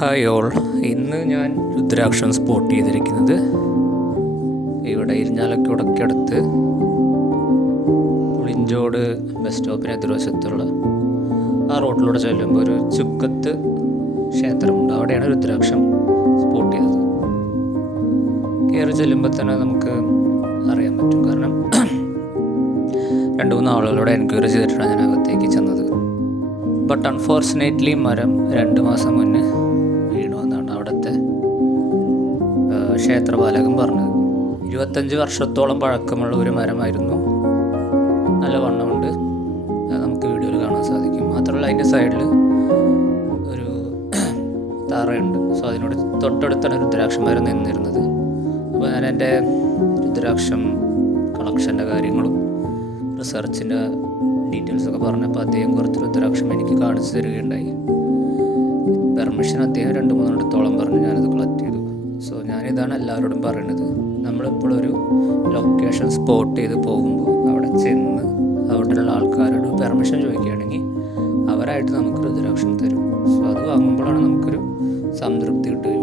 Hi all, ഇന്ന് ഞാൻ രുദ്രാക്ഷം spot ചെയ്തിരിക്കുന്നത് ഇവിടെ ഇരിഞ്ഞാലക്കുടക്കടുത്ത് പുളിഞ്ചോട് ബസ് സ്റ്റോപ്പിന് എതിർവശത്തുള്ള ആ റോഡിലൂടെ ചെല്ലുമ്പോൾ ഒരു ചുക്കത്ത് ക്ഷേത്രമുണ്ട്. അവിടെയാണ് രുദ്രാക്ഷം സ്പോട്ട് ചെയ്തത്. കയറി ചെല്ലുമ്പോൾ തന്നെ നമുക്ക് അറിയാൻ പറ്റും. കാരണം 2-3 ആളുകളോട് എൻക്വയറി ചെയ്തിട്ടാണ് ഞാൻ അകത്തേക്ക് ചെന്നത്. ബട്ട് അൺഫോർച്ചുനേറ്റ്ലി മരം 2 മാസം മുന്നേ വീണുവെന്നാണ് അവിടുത്തെ ക്ഷേത്രപാലകൻ പറഞ്ഞത്. 25 വർഷത്തോളം പഴക്കമുള്ള ഒരു മരമായിരുന്നു. നല്ല വണ്ണമുണ്ട്, നമുക്ക് വീഡിയോയിൽ കാണാൻ സാധിക്കും. മാത്രമല്ല അതിൻ്റെ സൈഡിൽ ഒരു തറയുണ്ട്. സോ അതിനോട് തൊട്ടടുത്താണ് രുദ്രാക്ഷം മരം നിന്നിരുന്നത്. അപ്പോൾ ഞാൻ എൻ്റെ രുദ്രാക്ഷം കളക്ഷൻ്റെ കാര്യങ്ങളും റിസർച്ചിൻ്റെ ഡീറ്റെയിൽസൊക്കെ പറഞ്ഞപ്പോൾ അദ്ദേഹം കുറച്ച് രുദ്രാക്ഷം എനിക്ക് കാണിച്ചു തരികയുണ്ടായി. പെർമിഷൻ അദ്ദേഹം 2-3 പറഞ്ഞ് ഞാനത് കളക്ട് ചെയ്തു. സോ ഞാനിതാണ് എല്ലാവരോടും പറയുന്നത്, നമ്മളിപ്പോൾ ഒരു ലൊക്കേഷൻ സ്പോട്ട് ചെയ്ത് പോകുമ്പോൾ അവിടെ ചെന്ന് അവിടെയുള്ള ആൾക്കാരോട് പെർമിഷൻ ചോദിക്കുകയാണെങ്കിൽ അവരായിട്ട് നമുക്ക് രുദ്രാക്ഷം തരും. സോ അത് വാങ്ങുമ്പോഴാണ് നമുക്കൊരു സംതൃപ്തി കിട്ടുകയും